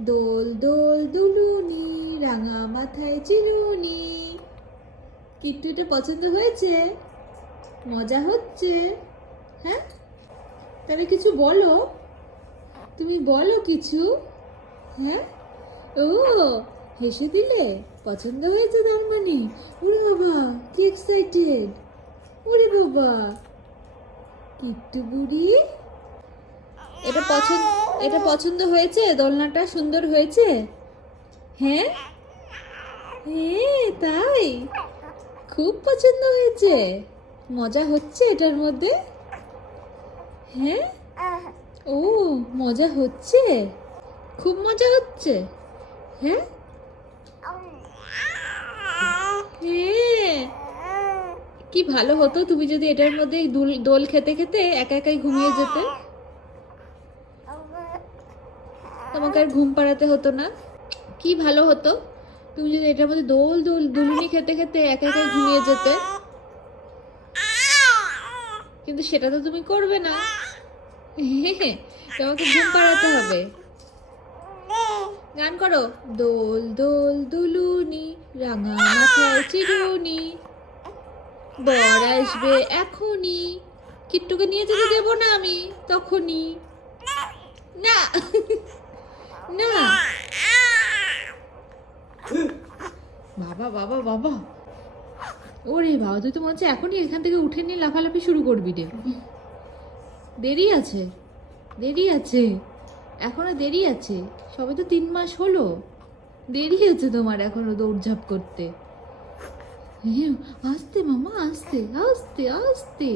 দোল দোল দুলুনি, রাঙা মাথায় চিরুনি। কিট্টুটা পছন্দ হয়েছে? মজা হচ্ছে। হ্যাঁ? তাহলে কিছু বলো। তুমি বলো কিছু। হ্যাঁ? ও, হেসে দিলে? পছন্দ হয়েছে তার মানে। ওরে বাবা, কি এক্সাইটেড ওরে বাবা। কিট্টু বুড়ি? এটা পছন্দ এটা পছন্দ হয়েছে? দোলনাটা সুন্দর হয়েছে? হ্যাঁ? হ্যাঁ তাই? খুব পছন্দ হয়েছে। মজা হচ্ছে এটার মধ্যে? হ্যাঁ? ও, মজা হচ্ছে? খুব মজা হচ্ছে? হ্যাঁ? হ্যাঁ। কি ভালো হতো তুমি যদি এটার মধ্যে দোল দোল খেতে খেতে একা একাই ঘুমিয়ে যেতে? তোমাকে আর ঘুম পাড়াতে হতো না। কি ভালো হতো? তুমি যদি এটার মধ্যে দোল দোল, দুলুনি খেতে খেতে একা একাই ঘুমিয়ে যেতে। কিন্তু সেটা তো তুমি করবে না। তোমাকে ঘুম পাড়াতে হবে। গান করো। দোল দোল, দুলুনি, রাঙা মাথায় চিরুনি। বর আসবে এখনই। কিট্টুকে নিয়ে যেতে দেবো না আমি, তখনই। না। বাবা বাবা বাবা। ওরে বাবা তুই তো মনে হচ্ছে এখনই এখান থেকে উঠে নিয়ে লাফালাফি শুরু করবি রে। দেরি আছে দেরি আছে এখনও দেরি আছে। সবে তো তিন মাস হলো। দেরি আছে তোমার এখনও দৌড়ঝাঁপ করতে। হ্যাঁ, আস্তে মামা আস্তে আস্তে আস্তে।